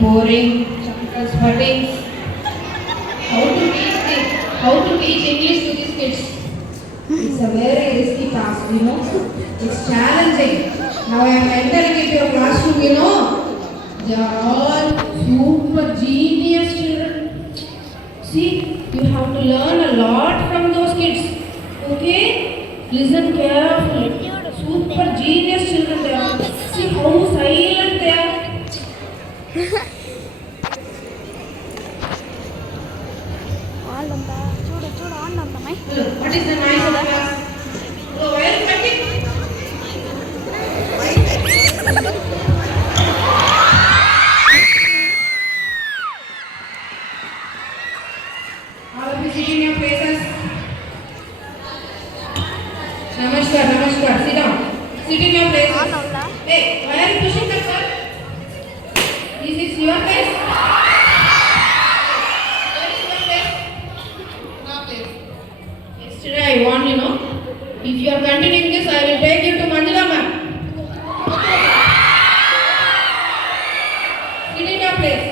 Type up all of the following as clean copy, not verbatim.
boring, sweating. How to teach English to these kids? It's a very risky task, you know. It's challenging. Now I am entering into a classroom. They are all super genius children. See, you have to learn a lot from those kids. Okay? Listen carefully. Super genius children they are. See how silent they are. What is the noise of class? Oh, where is my kid? All of you sit in your places. Namaskar. Sit down. Sit in your places. Hey, why are you pushing the car? Is this your place? Where is your place? No place. Yesterday I warned you, if you are continuing this, I will take you to Manjula ma'am. Sit in your place.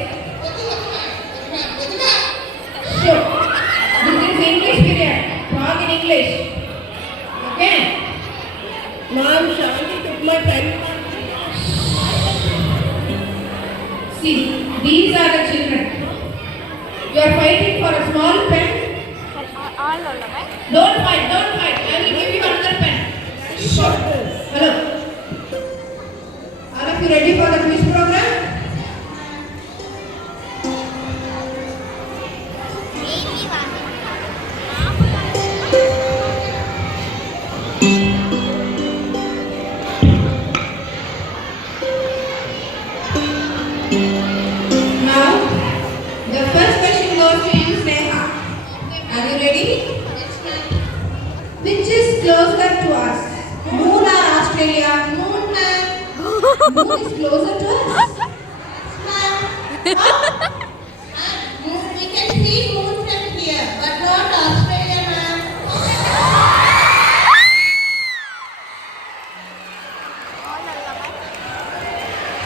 Sure. This is English period. Talk in English. Okay? Ma'am, Shanti took my time. See, these are the children. You are fighting for a small pen. Don't fight. I will give you another pen. Sure. Hello. All of you ready for the quiz program? Now, the first question goes to you, Sneha. Are you ready? Yes, ma'am. Which is closer to us? Moon or Australia? Moon, ma'am. Moon is closer to us? Ma'am. Huh? Moon, we can see moon from here, but not Australia, ma'am.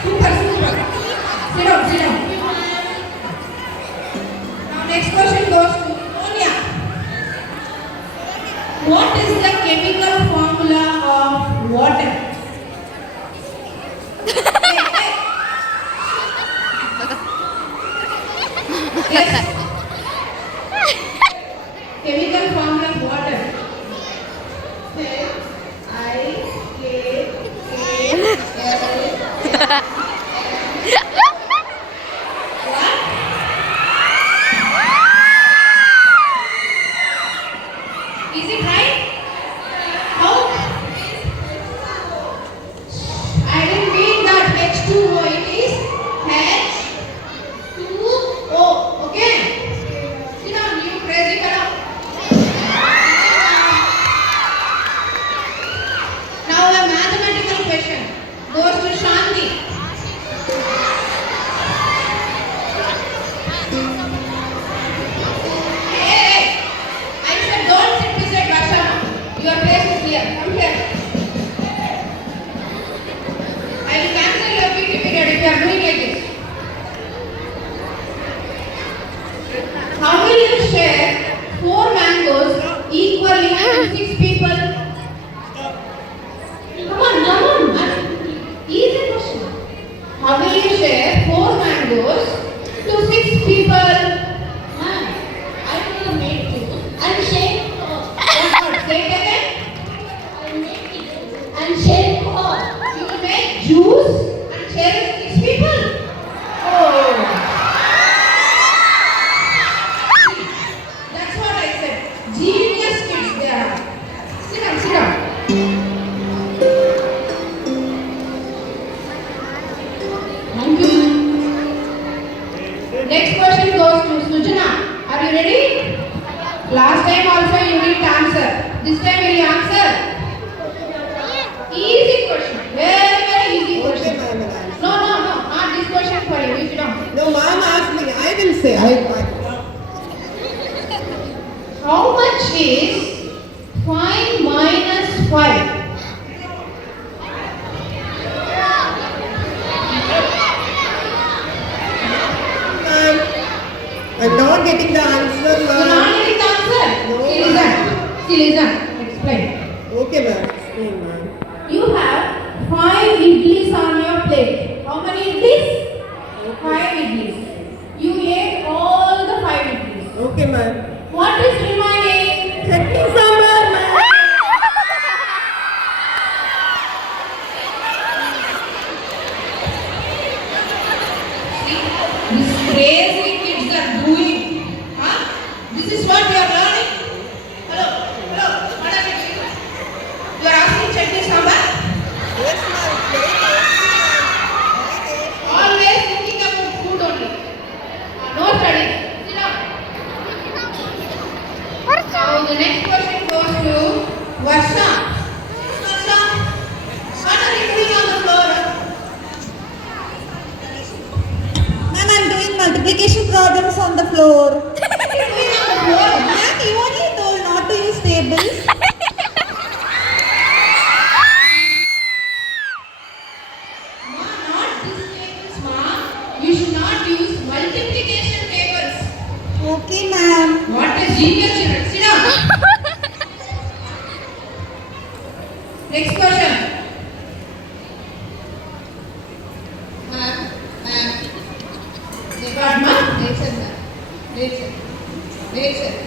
Super. Sit down. Now next question goes to Sonia. What is the chemical formula of water? Yes. Chemical formula of water. Is it right? How? I didn't mean that H2O. It is H2O. Okay? Sit down, you crazy fellow. Now a mathematical question goes to Shanti. Hey, I said don't sit beside Varshama. Your place is here. Come here. I will cancel your PT period if you are doing like this. How will you share 4 mangoes equally to 6 people? Come on. Easy question. How will you share 4 mangoes to 6 people? I will make it. And share 4. Say it again. And share 4. You will make juice and share it 6 people. Oh. That's what I said. Genius kids they are. Sit down. Thank you. Next question goes to Sujana. Are you ready? Last time also you didn't answer. This time will you answer? Easy question. Very easy question. No. Not this question for you. You sit down. No, ma'am asked me. I will say. How much is 5 minus 5? I'm not getting the answer, You ma'am. not getting the answer? No, See, ma'am. listen. See, listen. Explain. Okay, ma'am. Explain, ma'am. You have 5 idlis on your plate. How many idlis? 5 idlis. You ate all the 5 idlis. Okay, ma'am. What is remaining? Chutney sambar, ma'am. This crazy kids are doing. Huh? This is what you are learning. Hello, hello. What are you doing? You are asking chutney sambar? Yes, ma'am. Very tasty, ma'am. Always thinking about food only. No studies. Sit down. Now the next question goes to Varsha. Varsha, what are you doing on the floor? Ma'am, I'm doing multiplication problems on the floor. What are you doing on the floor? Ma'am, you only told not to use tables. Ma, not these tables, ma. You should not use multiplication tables. Okay, ma'am. What a genius children. Sit down. Next question. Ma'am. What, ma'am? Nature, ma'am. Nature.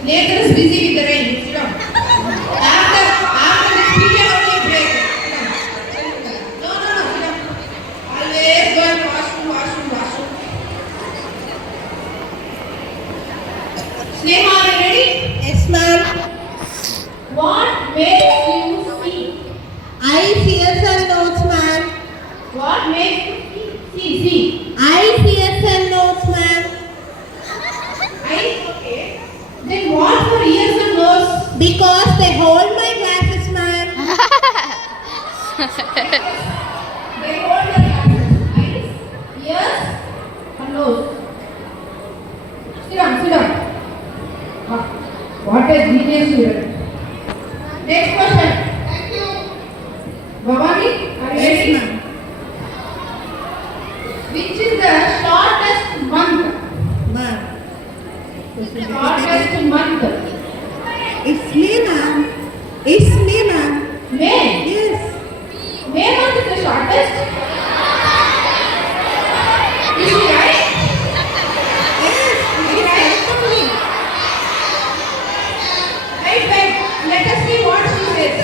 Nature is busy with the rain. Sit down. After the period only break. Sit down. No, sit down. Always go and washroom. Sneha, are you ready? Yes, ma'am. What makes you see? I CSL notes, ma'am. What makes you see? I CSL notes, ma'am. Eyes, okay. Then what for ears and nose? Because they hold my glasses, ma'am. They hold your glasses. Eyes, ears, and nose. Sit down. Wow. What a genius you are. Next question. Thank you. Bhavani, are you Yes, ready? ma'am. Which is the shortest month? Ma'am. Shortest month. It's me, ma'am. It's me, ma'am. May. Yes. May month is the shortest. Is she right? Yes. Is she right? Right. Let us see what she says.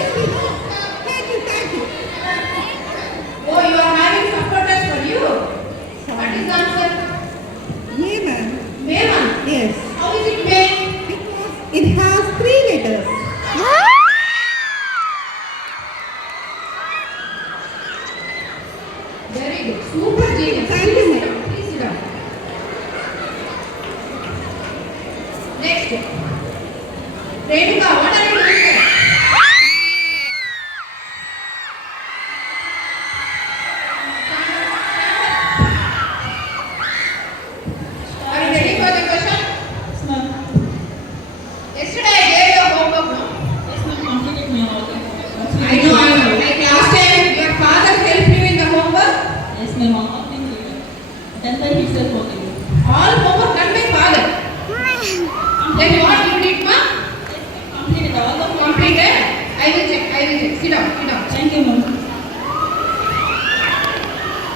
Thank you. Oh, you are having supporters for you. What is the answer? Yeah, ma'am. May month. Yes. How is it May? Because it has 3 letters. Very good. Super genius. Thank you, Please ma'am. sit down. Next. Renuka, what are you doing there? Are you ready for the question? Yesterday I gave you a homework, no? I know. Like last time, your father helped you in the homework. All homework done by father. Then what you did, ma? Completed. I will check. Sit down. Thank you, ma'am.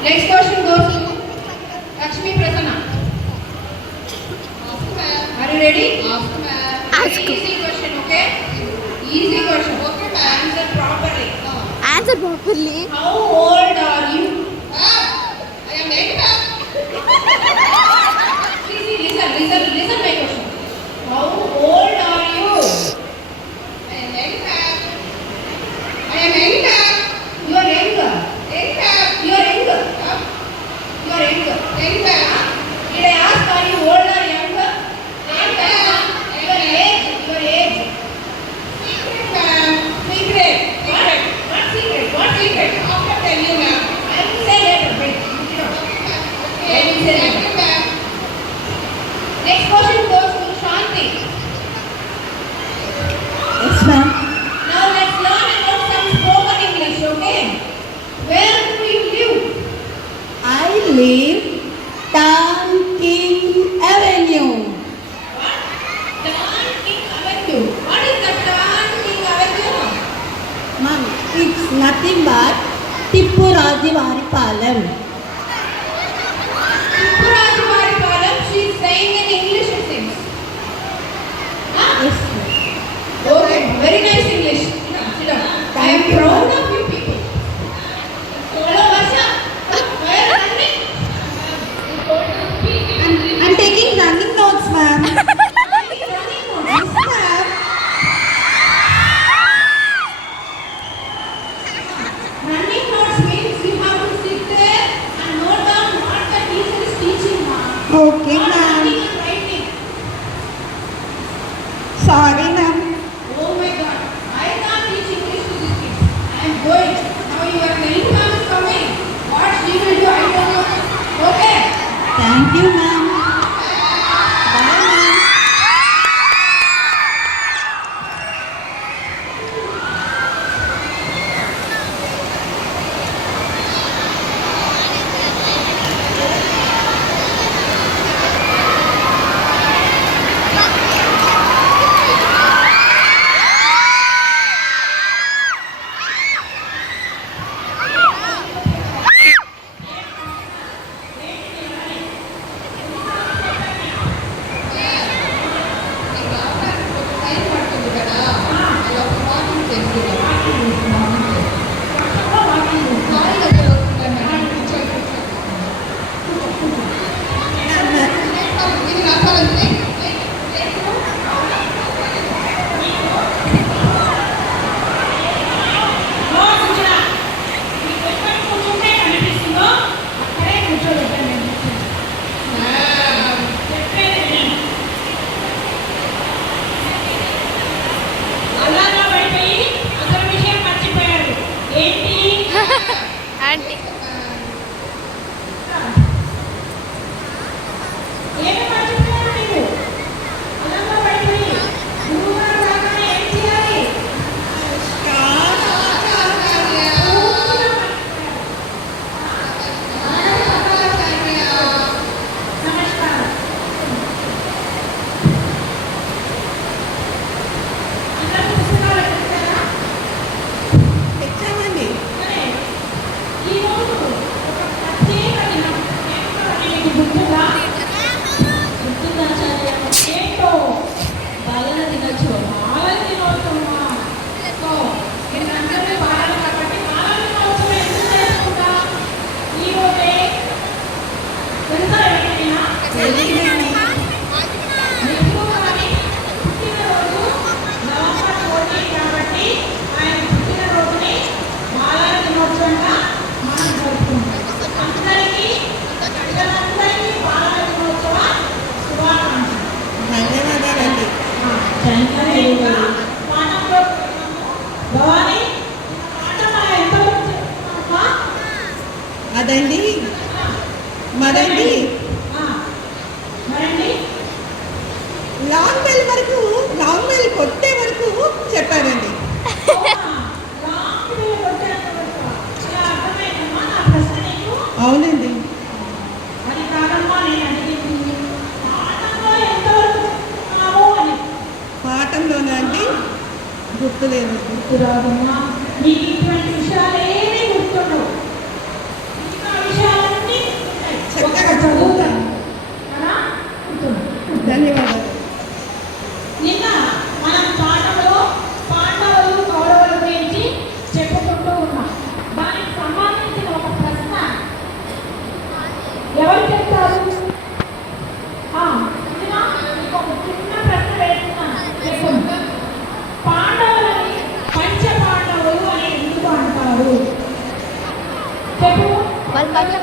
Next question goes to Lakshmi Prasanna. Are you ready? Very easy question, okay? Easy question. Okay, answer properly. Answer properly. How old are you? I am 8. See, listen my question. How old are you? I am 8. You are younger. You are younger. Did I ask, are you old or younger? Your age. Secret. What secret? I will say later. Wait. I will say later. Next question goes to Shanti. Yes, ma'am. Now let's learn about some spoken English, okay? Where do you live? I live Tan King Avenue. Tippurajivaripalam. Tippurajivaripalam, she is saying in English it seems. Yes. Okay, very nice English. Sit down. I am proud of you people. Hello, Varsha. Where are running? I'm taking running notes, ma'am. Running notes. Yes, ma'am. Running notes means you have to sit there and note down what the teacher is teaching, ma'am. Okay, Not ma'am. running and writing. Sorry, ma'am. Oh my God, I can't teach English to these kids. I am going. Now your 9th ma'am is coming. What she will do, I don't know. Okay. Thank you, ma'am. Bye, ma'am. Auntie. తెచ్చామండి. తెలీదండి. ధన్యవాదాలండి. అదండి మరండి long bell వరకు, long bell కొట్టే వరకు చెప్పారండి. అవునండి. అది కాదమ్మా నేను అడిగింది పాఠంలో ఎంతవరకు చెప్తున్నావు అని. పాఠంలోనే అండి గుర్తులేదు. గుర్తురాదమ్మా, నీకు ఇటువంటి విషయాలు ఏమీ గుర్తుండవు. ఇంకా విషయాలన్నీ గుర్తుంటాయి. చక్కగా ఒక్క చదువుతాను కదా గుర్తుంది. ధన్యవాదాలు. నిన్న మనం పాఠంలో పాండవులు కౌరవుల గురించి చెప్పుకుంటూ ఉన్నాం. దానికి సంబంధించిన ఒక ప్రశ్న ఎవరు చెప్తారు? ఇదిగో మీకు ఒక చిన్న ప్రశ్న వేస్తున్నాను, చెప్పండి. పాండవులని పంచ పాండవులు అని ఎందుకు అంటారు? చెప్పు. వాళ్ళు పంచ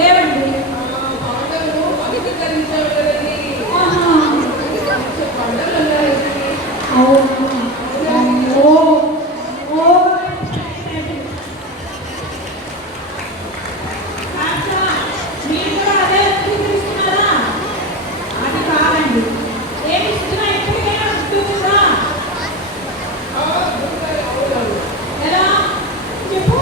లేవండి. మీరు కూడా అదే చూపిస్తున్నారా? అది కాదండి. ఏమి ఇస్తున్నా ఎప్పటికైనా గుర్తుందా? ఎలా చెప్పు.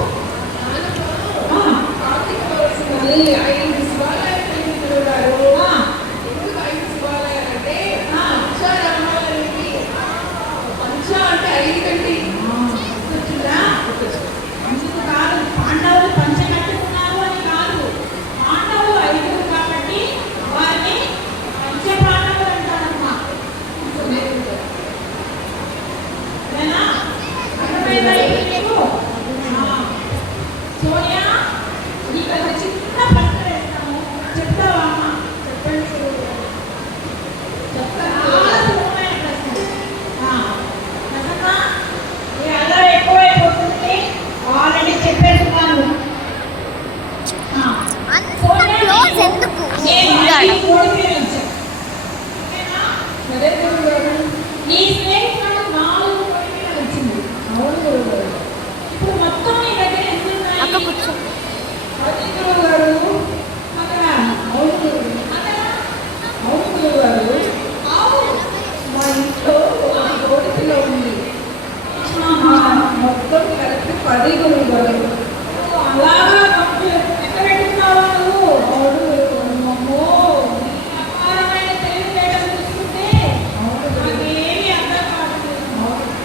అంత క్లోజ్ ఎందుకు ఉంటాడు? సరే గురుగారు. నీ స్నేహితుడు 4 కోడిపిల్లలు వచ్చింది. అవును గురుగారు. ఇప్పుడు మొత్తం నీ దగ్గర ఎంత ఉన్నాయి? అక్క కూర్చో. అది గురుగారు. అక్కడ అవును గురుగారు. అక్కడ అవును గురుగారు. అవును. మా ఇంట్లో ఒక కోడిపిల్ల ఉంది. మొత్తం కలిపి 10 గురుగారు. అలాగా ఎక్కడ పెట్టుకున్నావా నువ్వు? అవును గురుగారు. అమ్మో, నీ అపారమైన తెలివితేటలు చూస్తుంటే నాకేమీ అర్థం కావట్లేదు.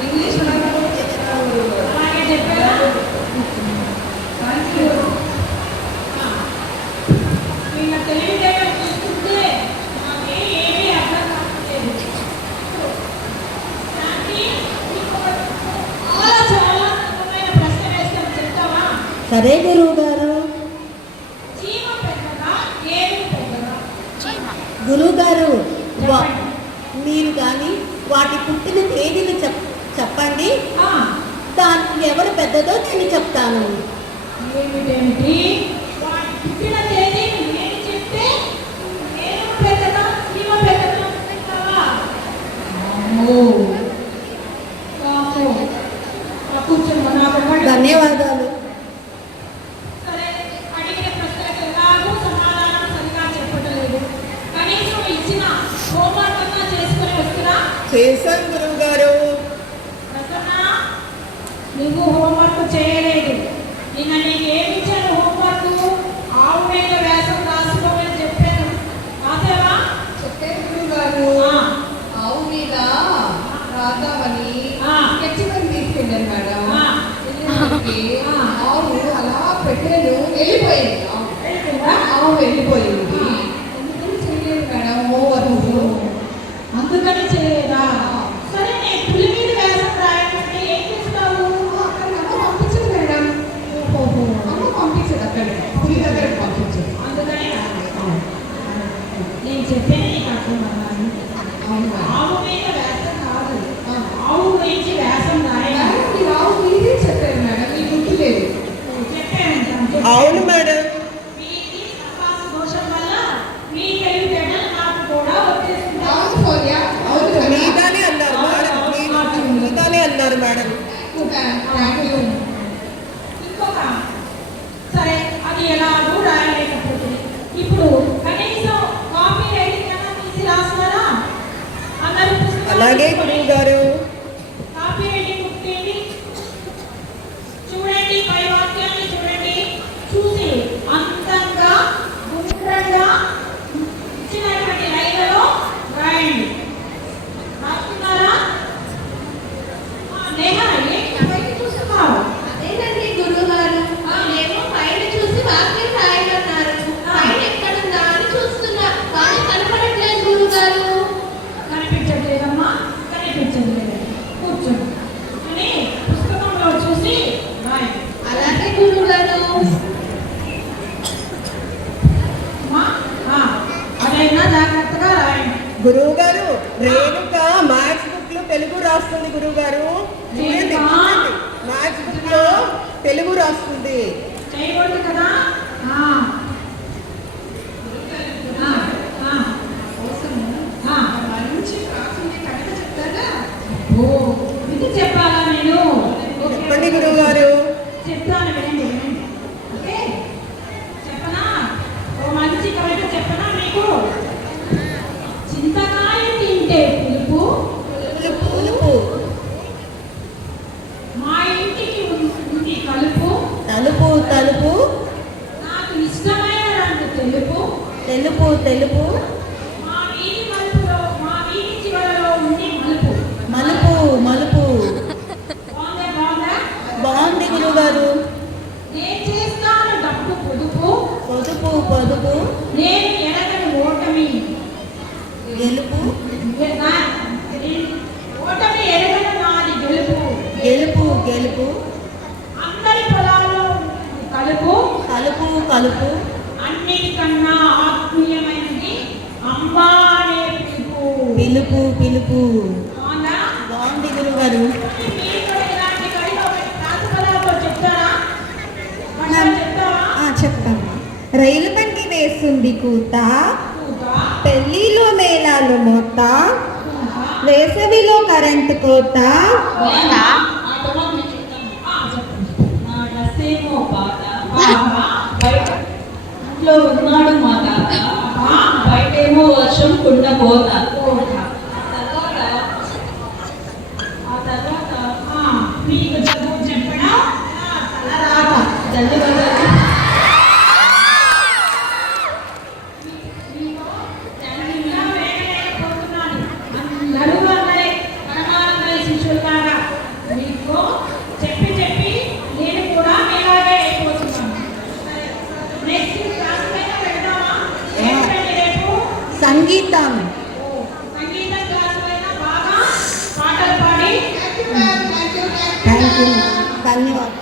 ఇంగ్లీష్ అలాగే చెప్పారా? Thank you. నిన్న తెలివితేటలు చూస్తుంటే నాకేమీ అర్థం కావట్లేదు. చాలా సులభమైన ప్రశ్న వేస్తాను, చెప్తావా? సరే గురువు గారు. చీమ పెద్దదా, ఏనుగు పెద్దదా? గురువు గారు, మీరు కానీ వాటి పుట్టిన తేదీలు చెప్పండి. దాన్ని ఎవరు పెద్దదో నేను చెప్తాను. ఏమిటేమిటి? వాటి పుట్టిన తేదీ నేను చెప్తే ఏనుగు పెద్దదా, చీమ పెద్దదా చెప్తావా? అమ్మో, పాపం. కూర్చోమ్మా, నాకు ఇవ్వండి. ధన్యవాదాలు. సరే, అడిగిన ప్రశ్నలకు ఎలాగూ సమాధానం సరిగా చెప్పట్లేదు. కనీసం ఇచ్చిన హోంవర్క్ అన్నా చేసుకుని వస్తున్నా? చేశాను గురువు గారు. ప్రసన్న, నువ్వు హోంవర్క్ చేయలేదు. నిన్న నీకు ఏమి ఇచ్చాను హోంవర్క్? ఆవు మీద వేసం రాసుకోమని చెప్పాను. రాసావా? చెప్పారు గురుగారు. ఆవు మీద రాద్దామని స్కెచ్ పెన్ తీసుకెళ్ళాను మేడం. వెళ్ళేసరికి ఆవు అలా పెట్టాను, వెళ్ళిపోయింది. ఆవు వెళ్ళిపోయింది. ఎందుకు చేయలేదు మేడం హోంవర్క్? అందుకని చేయలేదా? సరే, నేను పులి మీద వేసం రాయాలంటే ఏం చేస్తావు? అక్కడ అమ్మ పంపించదు మేడం. అమ్మ పంపించదు, అక్కడ పులి దగ్గర పంపించదు. అందుకని రాలేదు. నేను చెప్పాను నీకు అర్థం అన్నాను. అవును మేడం. ఆవు మీద వేసం కాదు, ఆవు గురించి వేసం రాయాలి. మేడం, మీరు ఆవు మీదే చెప్పారు మేడం, మీకు గుర్తులేదు. చెప్పాను. అవును మేడం. వీటి సపాసు దోషం వల్ల మీ తెలివితేటలు నాకు కూడా వచ్చేసింది. అవును సోనియా, అవును సోనియా. మీదానే అన్నారు మేడం. మీదానే అన్నారు మేడం. Thank you. ఇంకొక సరే, అది ఎలాగూ రాయలేకపోతుంది. ఇప్పుడు కనీసం కాపీ రైటింగ్ అన్నా తీసి రాస్తారా? అందరూ పుస్తకాలు అలాగే తీసుకోండి. గురువు గారు. కాపీ రైటింగ్ బుక్ తీయండి. చూడండి, పై వాక్యాన్ని చూడండి. చూసి అందంగా గుండ్రంగా ఇచ్చినటువంటి లైన్లలో రాయండి. రాస్తున్నారా? నేహ, ఏంటి పైకి చూస్తున్నావు? అదేనండి గురువుగారు, నేను పైన చూసి వాక్యం రాయమన్నారు. పైన ఎక్కడుందా అని చూస్తున్నా, కానీ కనపడట్లేదు గురువుగారు. కనిపించట్లేదమ్మా, కనిపించట్లేదు. కూర్చోండి. అని పుస్తకంలో చూసి రాయండి. అలాగే గురువుగారు. అమ్మా, అదైనా జాగ్రత్తగా రాయండి. గురువు గారు, రేణుక మ్యాథ్స్ బుక్ లో తెలుగు రాస్తుంది గురువు గారు. చూడండి, చూడండి. మ్యాథ్స్ బుక్ లో తెలుగు రాస్తుంది. చేయకూడదు కదా? మంచి రాసింది కనుక చెప్తారా? ఓ, ఇది చెప్పాలా నేను? చెప్పండి గురువు గారు. చెప్తాను, వినండి వినండి. ఓకే, చెప్పనా? ఓ మంచి కవిత చెప్పనా మీకు? చింతకాయ తింటే పులుపు, పులుపు మా ఇంటికి ఉంది కలుపు, తలుపు తలుపు నాకు ఇష్టమైన రంగు తెలుపు, తెలుపు తెలుపు మా వీధి మలుపులో, మా వీధి చివరలో ఉంది మలుపు. మలుపు మలుపు. బాగుందా? బాగుందా? బాగుంది గురువు గారు. నేను చేస్తాను డబ్బు పొదుపు, పొదుపు పొదుపు నేను ఎడగను ఓటమి. గెలుపు ఓటమి ఎడగను నాది గెలుపు. గెలుపు గెలుపు అందరి పొలాల్లో కలుపు, కలుపు కలుపు అన్నిటికన్నా ఆత్మీయమైనది అంబా అనే పిలుపు. పిలుపు పిలుపు. బాగుందా? బాగుంది గురువు గారు. మీరు కూడా ఇలాంటి కవిత ఒకటి ప్రాతిపదాలతో చెప్తారా? చెప్తావా? చెప్తాను. రైలు బండి వేస్తుంది కూత, పెళ్లిలో మేళాలు మోత, వేసవిలో కరెంటు కోత, ఇంట్లో ఉన్నాడు మా తాత, బయటేమో వర్షం కుండపోత. ఆ తర్వాత మీకు చదువు చెప్పడం ధన్యవాదాలు. శిష్యులారా మీకు చెప్పి చెప్పి నేను కూడా ఇలాగే అయిపోతున్నాను. నెక్స్ట్ క్లాస్ పైన పెడదామా? ఏంటండి రేపు? సంగీతం. సంగీతం క్లాస్ పైన బాగా పాటలు పాడి థ్యాంక్ యూ, ధన్యవాదాలు.